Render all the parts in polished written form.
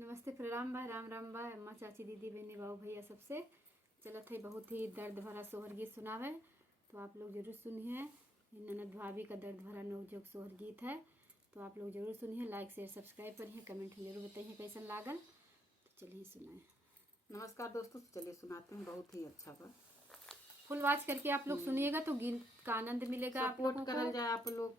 नमस्ते, प्रणाम बा, राम राम बा। अम्मा, चाची, दीदी, बहनी, बाबू, भैया सबसे चलत है बहुत ही दर्द भरा सोहर गीत सुनावे। तो आप लोग जरूर सुनिए। ननद भाभी का दर्द भरा नोकझोंक सोहर गीत है, तो आप लोग जरूर सुनिए। लाइक शेयर सब्सक्राइब करिए, कमेंट में जरूर बताइए कैसन लागल। तो चलिए सुनाए। नमस्कार दोस्तों, चलिए सुनाते हैं। बहुत ही अच्छा बा। फुल आवाज करके आप लोग सुनिएगा तो गीत का आनंद मिलेगा। आप लोगों सपोर्ट करल को जाए, आप लोग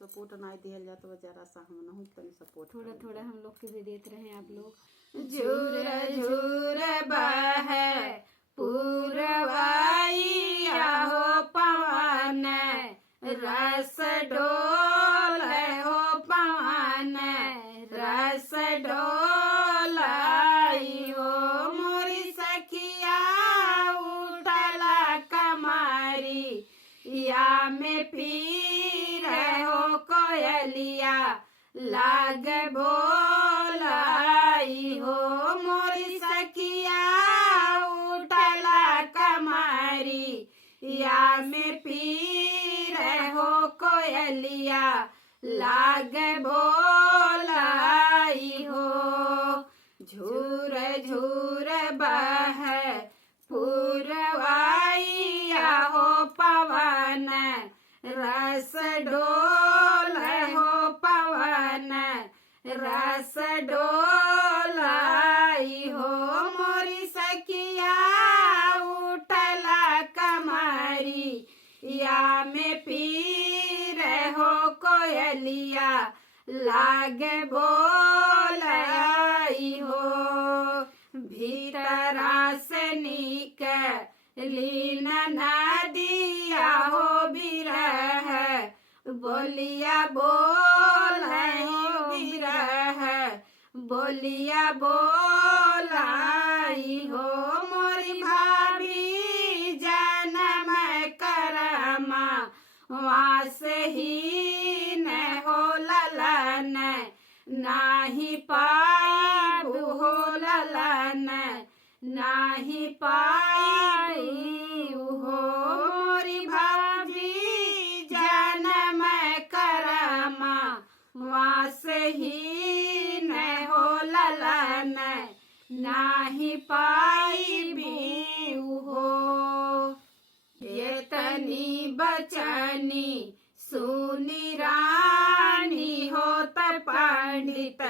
सपोर्ट ना दिया जाए तो जरा सा हम नहीं तनी सपोर्ट थोड़ा थोड़ा हम लोग के भी देते रहे आप लोग। झूर झूर बहे पूरवाइया हो पवन, रस डोल हो पवन, रस डोलाई हो मोरी सखिया उठला कमारी या में पीर हो कोयलिया लाग बोलाई हो मोरी सखिया उठला कमारी या में पीर हो कोयलिया लाग बोलाई हो। झूर झूर बह पूरवाइया हो पवन, रस डोल हो पवन, रस डोलाई हो मोरी सखिया उठला कमारी या में पीर हो कोयलिया लाग बोलाई हो। भीतरा से निकली नदिया हो बिरह बोलिया बोल हो बिरह बोलिया बोलाई हो मोरी भाभी जन्म करमा वहाँ से ही न हो ललन नाही पाबू हो ललन नाही पाई हो मोरी भाभी जन्म करमा वहाँ से ही न हो ललन नाही पाई हो। ये तनी बचनी सुनी रानी होत पंडित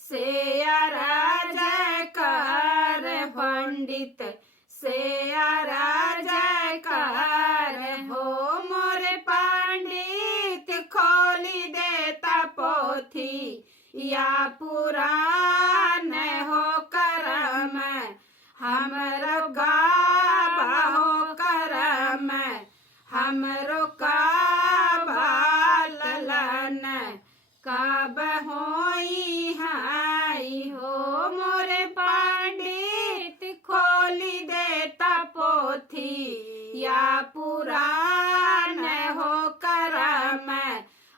से जयकार पंडित से जयकार हो मोरे पंडित खोली देता पोथी या पुराण हो करम हमरो गाबा हो करम हमरो काबा ललन काब होई हाई हो मोरे पंडित खोली देता पोथी या पुराण हो करम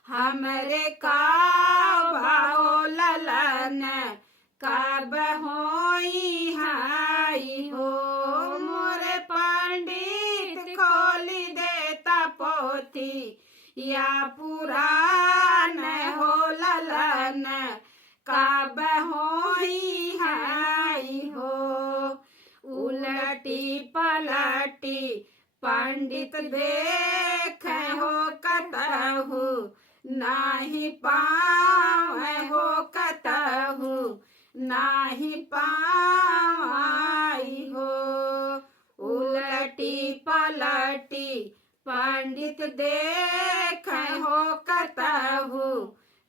हमरे काबा हो ललन काब होई हाई हो मोरे पंडित खोली देता पोथी या पुराण हो ललन काब होई हाई हो। उलटी पलटी पंडित देख हो कतहु नाही पाँव हो कतहु नाही पाई हो। उलटी पलटी पंडित देख हो कतहु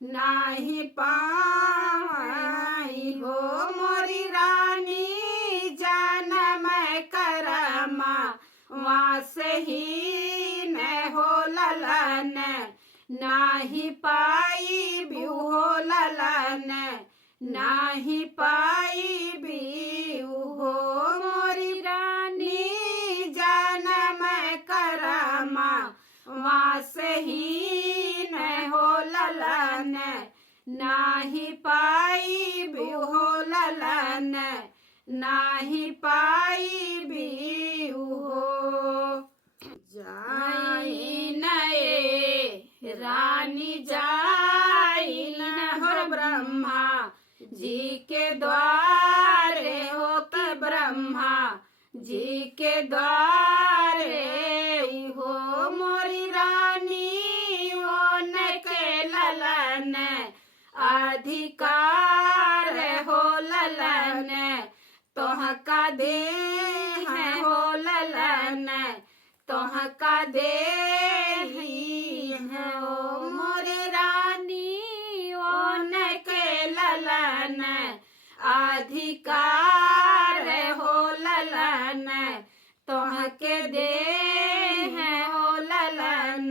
नाही पाई हो मोरी रानी जन्म करमा वहाँ से ही न हो ललन नाही पाई बिहू हो ललन नाही पाई बिहू हो मोरी रानी जन्म करमा वहाँ से ही न हो ललन नाही पाई बिहू हो ललन नाही पाई बिहू हो। जाई नए रानी जाई न हो ब्रह्मा जी के द्वारे होत ब्रह्मा जी के द्वारे हो मोरी रानी ओन के ललन अधिकार हो ललन तोह का दे हो ललन तोह का दे हो मोरी रानी ओन के ललन अधिकार हो ललन तोह के दे हो ललन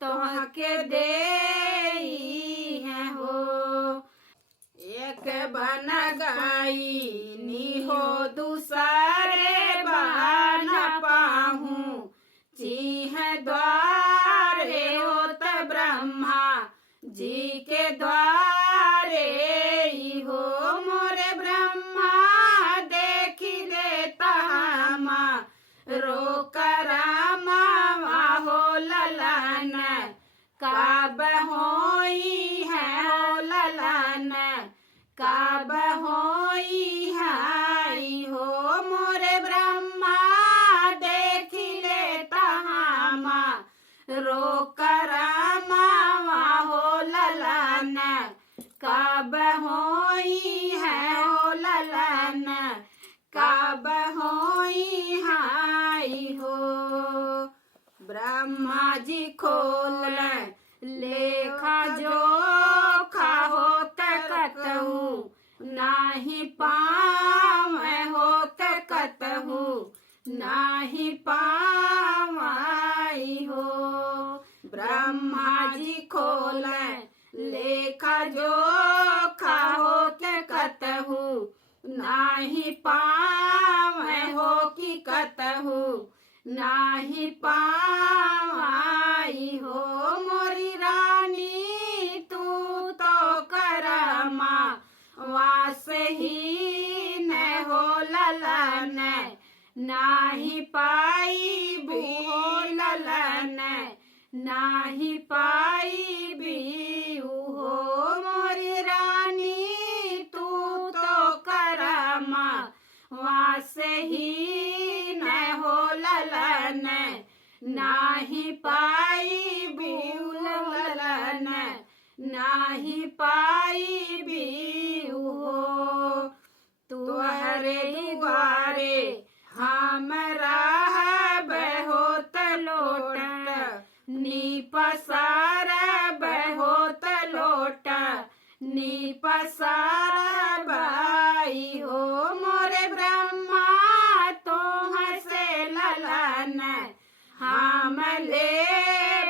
तोह के दे हो एक बन गई नी हो दूसरे बन पाहूँ चीह द्वारे होत ब्रह्मा जी के द्वारे हो मोरे ब्रह्मा देखी देता मा रोक रामा हो ललन काब होई है हो ललन काब होई है हो मोरे ब्रह्मा देखी लेता मा रोक रामा हो ललन काब होई है हो ललन काब होई है हो ब्रह्मा जी खोल लेखा जोखा होत कतहु नाही पावै होत कतहु नाही पावै हो ब्रह्मा जी खोल लेखा जोखा होत कतहु नाही पावै हो कि कतहु नाही पावै हो मोरी रानी तू तो करमा वास ही न हो ललन नाही पाई भी हो ललन नाही पाई भी हो मोरी रानी तू तो करमा वास ही न हो ललन नाही पाई भी ललन नाही पाई भी हो तुहरे द्वारे हमरा बहुत लोट नी पसार बहुत लोट नी पसार बाई हो मोरे ब्रह्मा तोह से ललन हम ले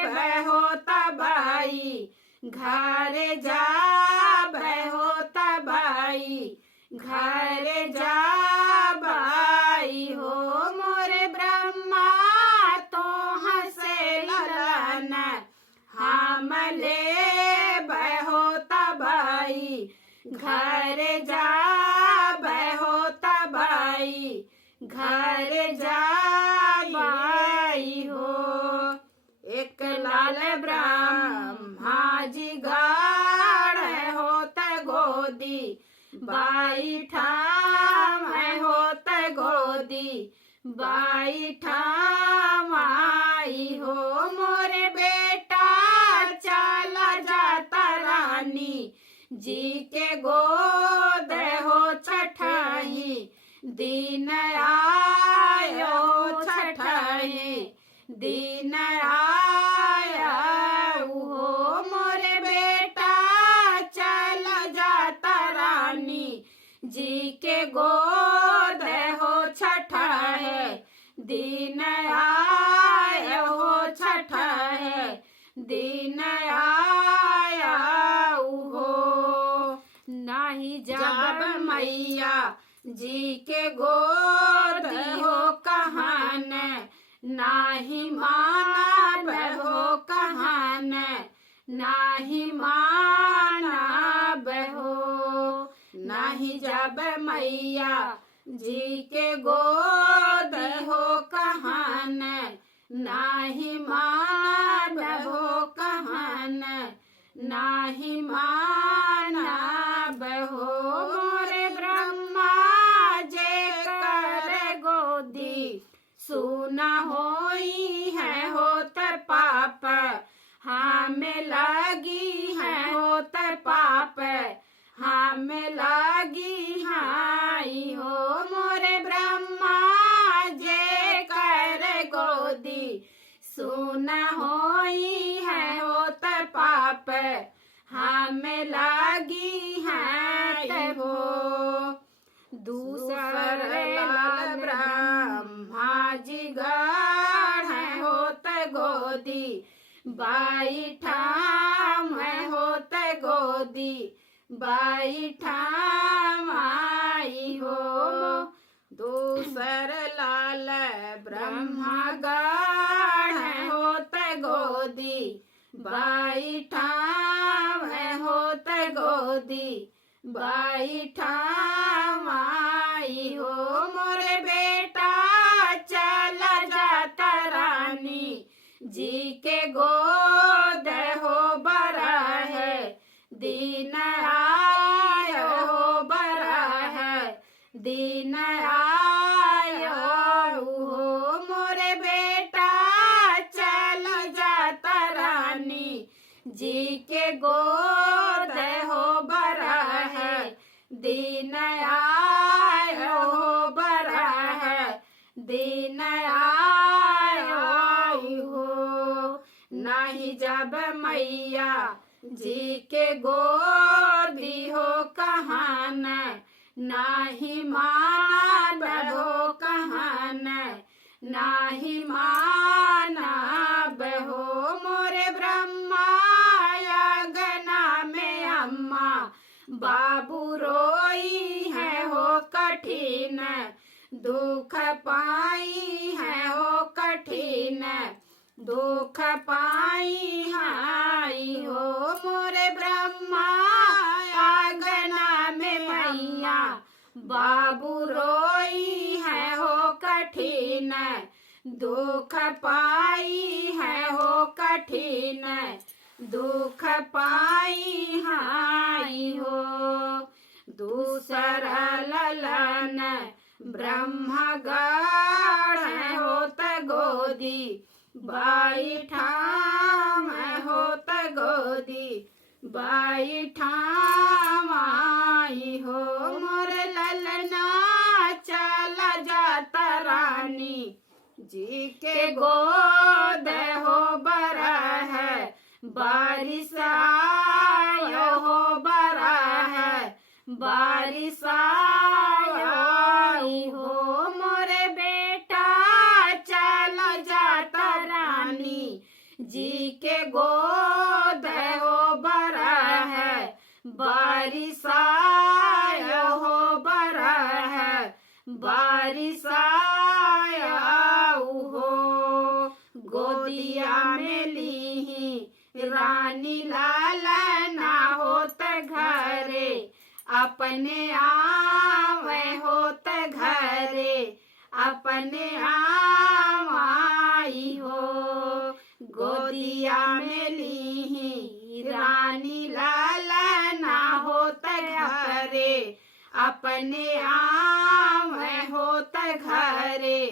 बहुत बाई घर जा बहुत बाई घर जा बाई हो मोरे ब्रह्मा तोह से ललन हम ले बहुत बाई घर जा बहुत बाई घर जा बाई हो एक लाल ब्रह्मा जी गाड़ होत गोदी बाई ठाम होत गोदी बाई ठाम आई हो मोरे बेटा चला जाता रानी जी के गोद हो छठाई दिन आयो छठाई दिन आया हो मोरे बेटा चल जाता रानी जी के गोद हो छठा है दिन आया हो छठा है दिन आया हो नाही जब मैया जी के गोद हो कहान नाही मानब हो कहान नाही मानब हो नाही जब मैया जी के गोद हो कहान नाही मानब हो कहान नाही मानब हो हो दूसर लाल ब्रह्मा जी गढ़ होत गोदी बाई ठाम होत गोदी बाई ठाम आई हो दूसर लाल ब्रह्मा गढ़ होत गोदी बाई ठाम होत गोदी बाई ठाम आई हो मोरे बेटा चला जाता रानी जी के गोद हो बरा है दीन आयो हो बरा है दीन आयो हो मोरे बेटा चल जाता रानी जी के गोद हो बरा है दीन आयो हो बरा है दीन आयो हो नहीं जब मैया जी के गोदी हो कहान नाही माना हो कहान नाही माना बहो मोरे ब्रह्मा गना में अम्मा बाबू रोई है हो कठिन दुख पाई है हो कठिन दुख पाई हाई हो मोरे ब्रह्मा आंगना में मैया बाबू रोई है हो कठिन दुख पाई है हो कठिन दुख पाई हाई हो दूसरा ललन ब्रह्म गढ़ होत गोदी बाई ठाम होत गोदी बाई ठाम आई हो मोर ललना चला जाता रानी जी के गोद हो बरा है बारिश आयो हो बरा है बारिश आई हो मोरे बेटा चला जाता रानी जी के गोद हो बरा है बारिश आयो हो बरा है बारिश आयो हो गोदिया में ली रानी लालना होत घरे अपने आवे होत घरे अपने आई हो गोदिया में ली रानी लालना होत घरे अपने आवे होत घरे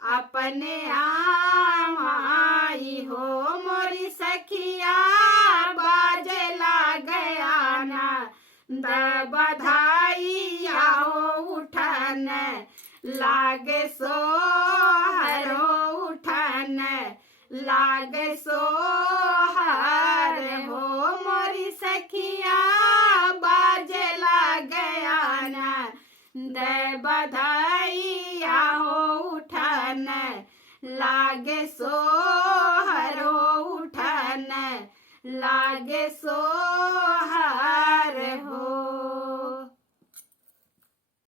अपने आई हो मोरी सखिया बाजला गया ना द बधाइया हो उठन लागे सोहरो उठन लागे सोहर हो मोरी सखिया बाजला गया ना द बधाइया हो उठन लागे सोहरो उठन लागे सो